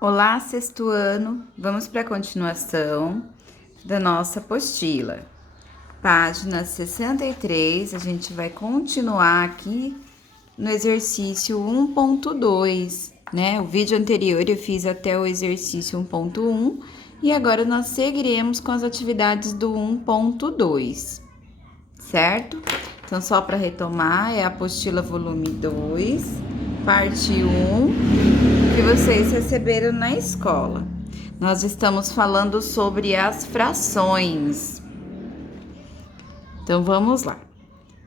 Olá, sexto ano. Vamos para a continuação da nossa apostila. Página 63, a gente vai continuar aqui no exercício 1.2, né? O vídeo anterior eu fiz até o exercício 1.1 e agora nós seguiremos com as atividades do 1.2, certo? Então, só para retomar, é a apostila volume 2, parte 1, que vocês receberam na escola. Nós estamos falando sobre as frações. Então, vamos lá.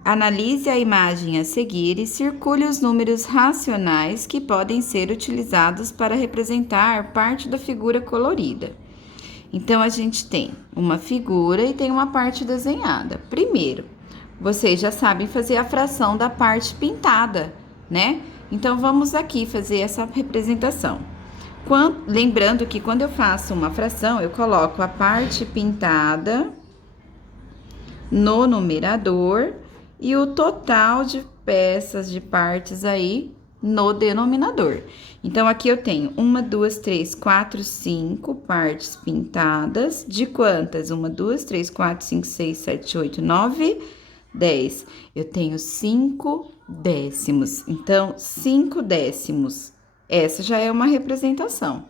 Analise a imagem a seguir e circule os números racionais que podem ser utilizados para representar parte da figura colorida. Então, a gente tem uma figura e tem uma parte desenhada. Primeiro, vocês já sabem fazer a fração da parte pintada, né? Então, vamos aqui fazer essa representação. Lembrando que quando eu faço uma fração, eu coloco a parte pintada no numerador e o total de peças, de partes aí no denominador. Então, aqui eu tenho 1, 2, 3, 4, 5 partes pintadas. De quantas? 1, 2, 3, 4, 5, 6, 7, 8, 9, 10. Eu tenho 5 décimos. Então, 5 décimos. Essa já é uma representação.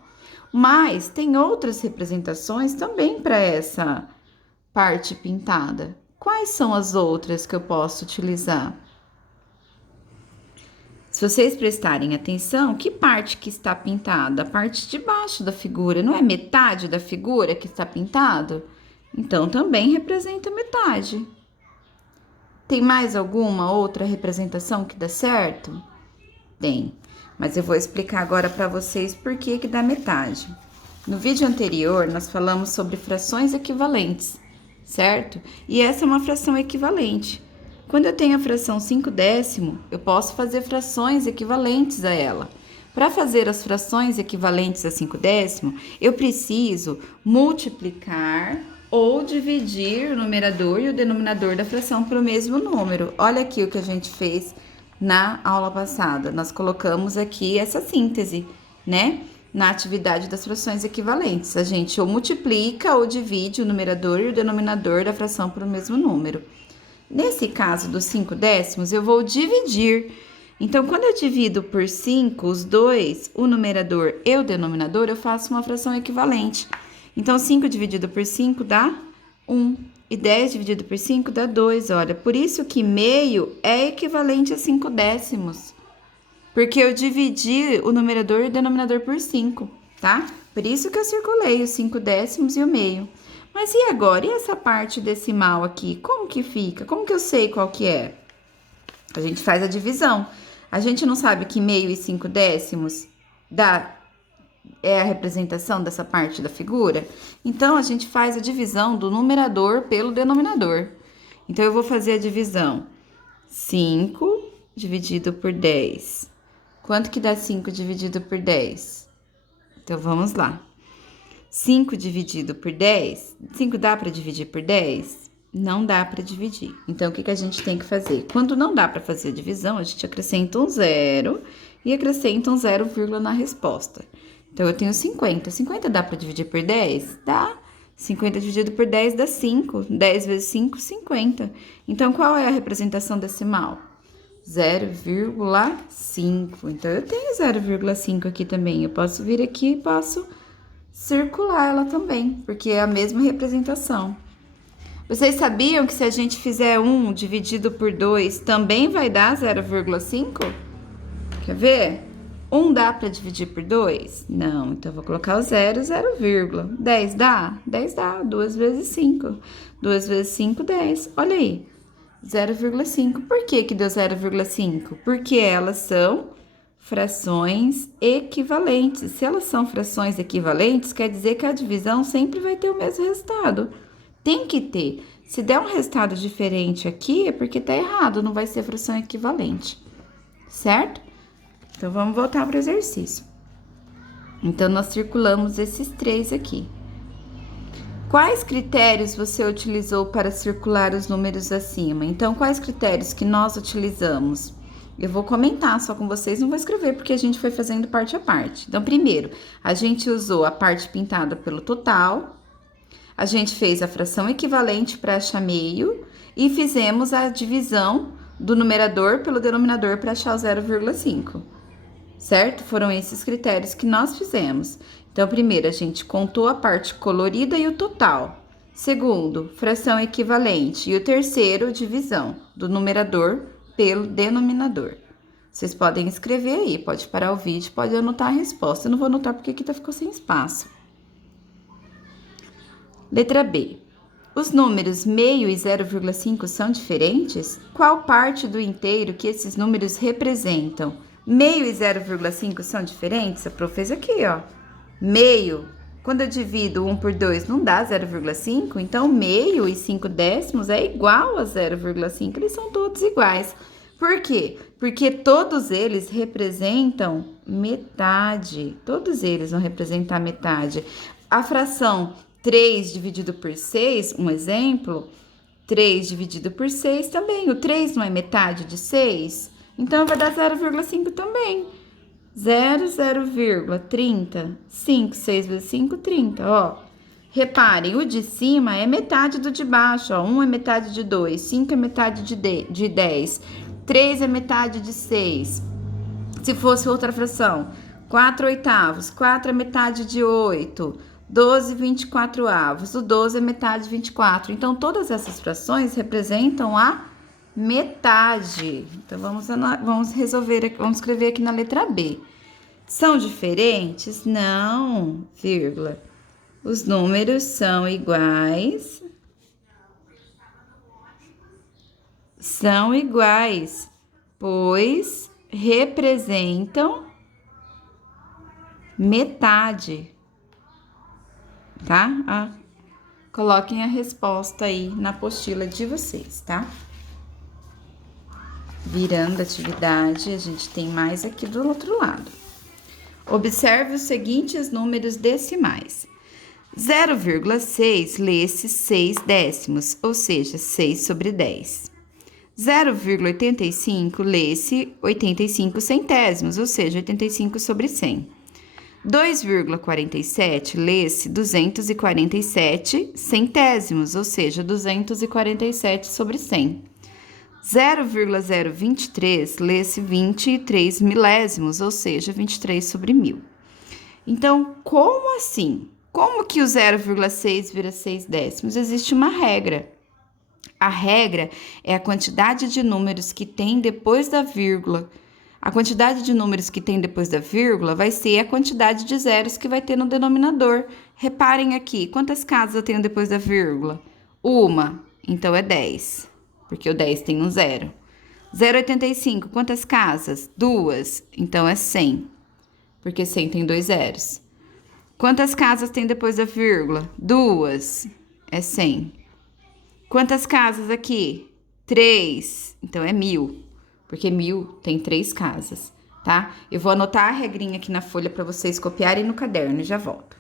Mas tem outras representações também para essa parte pintada. Quais são as outras que eu posso utilizar? Se vocês prestarem atenção, que parte que está pintada? A parte de baixo da figura, não é metade da figura que está pintado? Então, também representa metade. Tem mais alguma outra representação que dá certo? Tem, mas eu vou explicar agora para vocês por que dá metade. No vídeo anterior, nós falamos sobre frações equivalentes, certo? E essa é uma fração equivalente. Quando eu tenho a fração 5 décimo, eu posso fazer frações equivalentes a ela. Para fazer as frações equivalentes a 5 décimo, eu preciso multiplicar ou dividir o numerador e o denominador da fração pelo mesmo número. Olha aqui o que a gente fez na aula passada. Nós colocamos aqui essa síntese, né? Na atividade das frações equivalentes. A gente ou multiplica ou divide o numerador e o denominador da fração pelo mesmo número. Nesse caso dos 5 décimos, eu vou dividir. Então, quando eu divido por 5, os dois, o numerador e o denominador, eu faço uma fração equivalente. Então, 5 dividido por 5 dá 1. E 10 dividido por 5 dá 2, olha. Por isso que meio é equivalente a 5 décimos. Porque eu dividi o numerador e o denominador por 5, tá? Por isso que eu circulei os 5 décimos e o meio. Mas e agora? E essa parte decimal aqui? Como que fica? Como que eu sei qual que é? A gente faz a divisão. A gente não sabe que meio e 5 décimos é a representação dessa parte da figura? Então, a gente faz a divisão do numerador pelo denominador. Então, eu vou fazer a divisão. 5 dividido por 10. Quanto que dá 5 dividido por 10? Então, vamos lá. 5 dividido por 10, 5 dá para dividir por 10? Não dá para dividir. Então, o que a gente tem que fazer? Quando não dá para fazer a divisão, a gente acrescenta um zero e acrescenta um 0, na resposta. Então, eu tenho 50. 50 dá para dividir por 10? Dá. 50 dividido por 10 dá 5. 10 vezes 5, 50. Então, qual é a representação decimal? 0,5. Então, eu tenho 0,5 aqui também. Eu posso vir aqui e posso circular ela também, porque é a mesma representação. Vocês sabiam que se a gente fizer 1 dividido por 2, também vai dar 0,5? Quer ver? 1 dá para dividir por 2? Não, então eu vou colocar o 0, 0, 10 dá? 10 dá, 2 vezes 5. 2 vezes 5, 10. Olha aí, 0,5. Por que deu 0,5? Porque elas são frações equivalentes. Se elas são frações equivalentes, quer dizer que a divisão sempre vai ter o mesmo resultado. Tem que ter. Se der um resultado diferente aqui, é porque tá errado, não vai ser fração equivalente. Certo? Então, vamos voltar para o exercício. Então, nós circulamos esses 3 aqui. Quais critérios você utilizou para circular os números acima? Então, quais critérios que nós utilizamos? Eu vou comentar só com vocês, não vou escrever, porque a gente foi fazendo parte a parte. Então, primeiro, a gente usou a parte pintada pelo total, a gente fez a fração equivalente para achar meio e fizemos a divisão do numerador pelo denominador para achar o 0,5, certo? Foram esses critérios que nós fizemos. Então, primeiro, a gente contou a parte colorida e o total. Segundo, fração equivalente. E o terceiro, divisão do numerador pelo denominador. Vocês podem escrever aí, pode parar o vídeo, pode anotar a resposta. Eu não vou anotar porque aqui ficou sem espaço. Letra B. Os números meio e 0,5 são diferentes? Qual parte do inteiro que esses números representam? Meio e 0,5 são diferentes? A prof fez aqui, ó. Meio, quando eu divido 1 por 2, não dá 0,5? Então, meio e 5 décimos é igual a 0,5. Eles são todos iguais. Por quê? Porque todos eles representam metade. Todos eles vão representar metade. A fração 3 dividido por 6, um exemplo, 3 dividido por 6 também. O 3 não é metade de 6? Então, vai dar 0,5 também. 0,30. 5, 6 vezes 5, 30, ó. Reparem, o de cima é metade do de baixo, ó. 1 é metade de 2, 5 é metade de 10, 3 é metade de 6. Se fosse outra fração, 4 oitavos, 4 é metade de 8, 12 24 avos, o 12 é metade de 24. Então, todas essas frações representam a metade. Então, vamos resolver, vamos escrever aqui na letra B. São diferentes? Não, vírgula. Os números são iguais. São iguais, pois representam metade. Tá? Coloquem a resposta aí na apostila de vocês, tá? Virando a atividade, a gente tem mais aqui do outro lado. Observe os seguintes números decimais. 0,6 lê-se 6 décimos, ou seja, 6 sobre 10. 0,85 lê-se 85 centésimos, ou seja, 85 sobre 100. 2,47 lê-se 247 centésimos, ou seja, 247 sobre 100. 0,023 lê-se 23 milésimos, ou seja, 23 sobre 1000. Então, como assim? Como que o 0,6 vira 6 décimos? Existe uma regra. A regra é a quantidade de números que tem depois da vírgula. A quantidade de números que tem depois da vírgula vai ser a quantidade de zeros que vai ter no denominador. Reparem aqui, quantas casas eu tenho depois da vírgula? Uma, então é 10, porque o 10 tem um zero. 0,85, quantas casas? Duas, então é 100, porque 100 tem dois zeros. Quantas casas tem depois da vírgula? Duas, é 100. Quantas casas aqui? 3, então é 1000. Porque 1000 tem 3 casas, tá? Eu vou anotar a regrinha aqui na folha para vocês copiarem no caderno e já volto.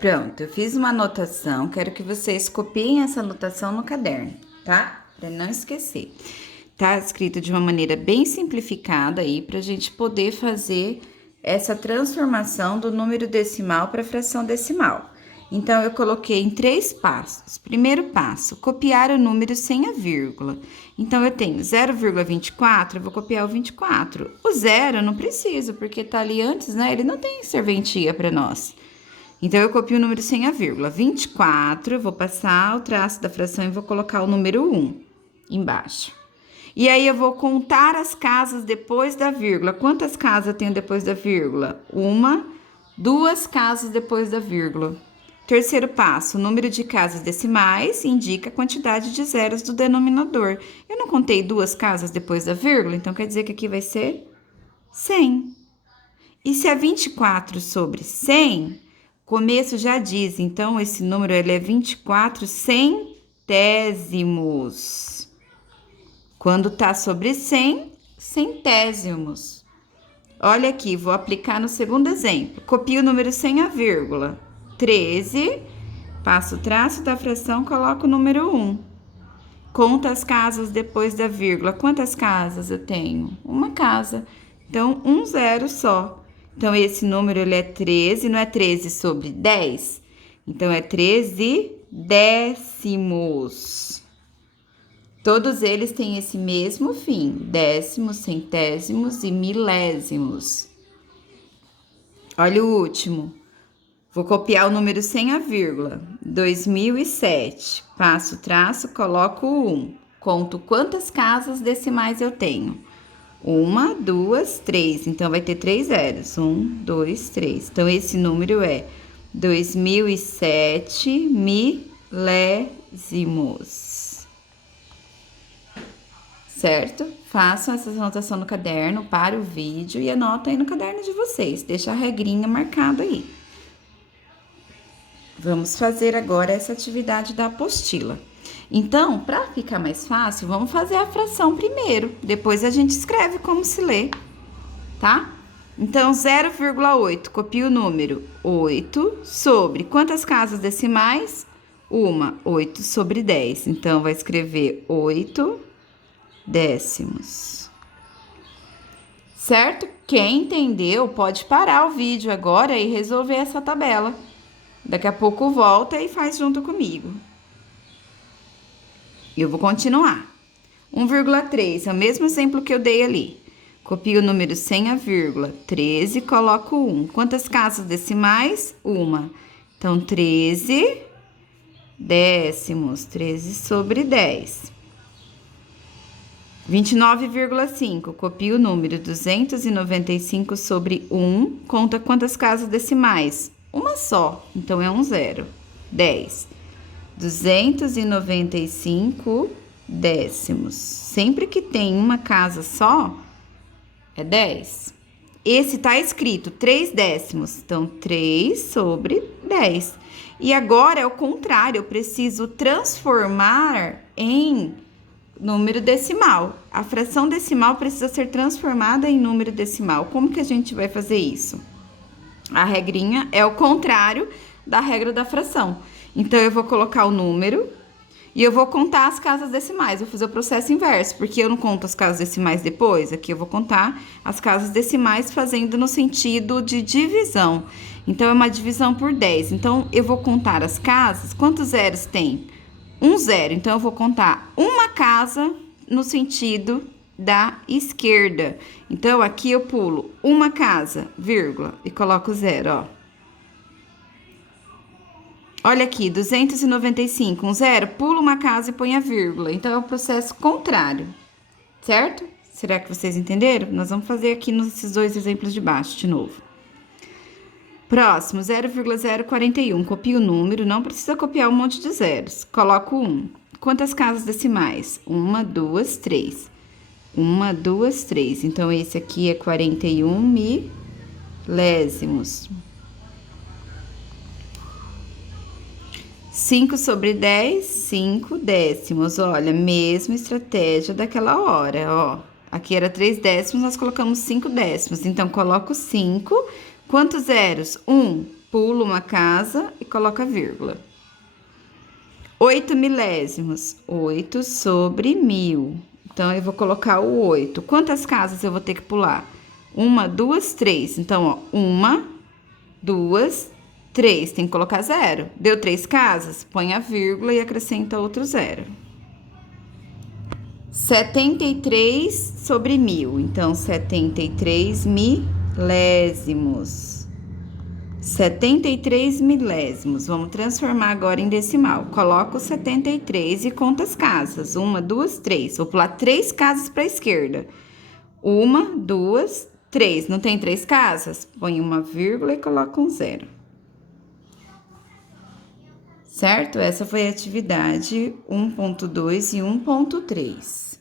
Pronto, eu fiz uma anotação, quero que vocês copiem essa anotação no caderno, tá? Para não esquecer. Tá escrito de uma maneira bem simplificada aí, pra gente poder fazer essa transformação do número decimal para fração decimal. Então, eu coloquei em 3 passos. Primeiro passo, copiar o número sem a vírgula. Então, eu tenho 0,24, eu vou copiar o 24. O zero eu não preciso, porque tá ali antes, né? Ele não tem serventia para nós. Então, eu copio o número sem a vírgula. 24, eu vou passar o traço da fração e vou colocar o número 1 embaixo. E aí, eu vou contar as casas depois da vírgula. Quantas casas eu tenho depois da vírgula? 1, 2 casas depois da vírgula. Terceiro passo, o número de casas decimais indica a quantidade de zeros do denominador. Eu não contei 2 casas depois da vírgula, então quer dizer que aqui vai ser 100. E se é 24 sobre 100, começo já diz, então esse número ele é 24 centésimos. Quando tá sobre 100, centésimos. Olha aqui, vou aplicar no segundo exemplo. Copio o número sem a vírgula. 13, passo o traço da fração, coloco o número 1. Conta as casas depois da vírgula. Quantas casas eu tenho? Uma casa. Então, um zero só. Então, esse número, ele é 13, não é 13 sobre 10? Então, é 13 décimos. Todos eles têm esse mesmo fim, décimos, centésimos e milésimos. Olha o último. Vou copiar o número sem a vírgula. 2007. Passo o traço, coloco o 1. Conto quantas casas decimais eu tenho. 1, 2, 3. Então, vai ter 3 zeros. 1, 2, 3. Então, esse número é 2007 milésimos. Certo? Façam essa anotação no caderno, para o vídeo e anota aí no caderno de vocês. Deixa a regrinha marcada aí. Vamos fazer agora essa atividade da apostila. Então, para ficar mais fácil, vamos fazer a fração primeiro. Depois a gente escreve como se lê, tá? Então, 0,8, copia o número 8 sobre quantas casas decimais? 8 sobre 10. Então, vai escrever 8 décimos. Certo? Quem entendeu, pode parar o vídeo agora e resolver essa tabela. Daqui a pouco volta e faz junto comigo. Eu vou continuar. 1,3 é o mesmo exemplo que eu dei ali. Copio o número sem a vírgula. 13, coloco 1. Quantas casas decimais? 1. Então, 13 décimos. 13 sobre 10. 29,5. Copio o número 295 sobre 1. Conta quantas casas decimais? Uma só, então é um zero. 10. 295 décimos. Sempre que tem uma casa só, é 10. Esse tá escrito 3 décimos, então 3 sobre 10. E agora é o contrário, eu preciso transformar em número decimal. A fração decimal precisa ser transformada em número decimal. Como que a gente vai fazer isso? A regrinha é o contrário da regra da fração. Então, eu vou colocar o número e eu vou contar as casas decimais. Vou fazer o processo inverso, porque eu não conto as casas decimais depois. Aqui eu vou contar as casas decimais fazendo no sentido de divisão. Então, é uma divisão por 10. Então, eu vou contar as casas. Quantos zeros tem? Um zero. Então, eu vou contar uma casa no sentido da esquerda. Então, aqui eu pulo uma casa, vírgula, e coloco zero, ó. Olha aqui, 295, um zero, pulo uma casa e põe a vírgula. Então, é o processo contrário, certo? Será que vocês entenderam? Nós vamos fazer aqui nesses dois exemplos de baixo, de novo. Próximo, 0,041, copio o número, não precisa copiar um monte de zeros. Coloco 1. Quantas casas decimais? 1, 2, 3. 1, 2, 3. Então, esse aqui é 41 milésimos. 5 sobre 10, 5 décimos. Olha, mesma estratégia daquela hora, ó. Aqui era 3 décimos, nós colocamos 5 décimos. Então, coloco 5. Quantos zeros? 1. Pulo uma casa e coloco a vírgula. 8 milésimos. 8 sobre 1000. Então, eu vou colocar o 8. Quantas casas eu vou ter que pular? 1, 2, 3. Então, ó, 1, 2, 3. Tem que colocar 0. Deu 3 casas? Põe a vírgula e acrescenta outro 0. 73 sobre 1000. Então, 73 milésimos. 73 milésimos. Vamos transformar agora em decimal. Coloco 73 e conto as casas. 1, 2, 3. Vou pular 3 casas para a esquerda. 1, 2, 3. Não tem 3 casas? Põe uma vírgula e coloco um 0. Certo? Essa foi a atividade 1.2 e 1.3.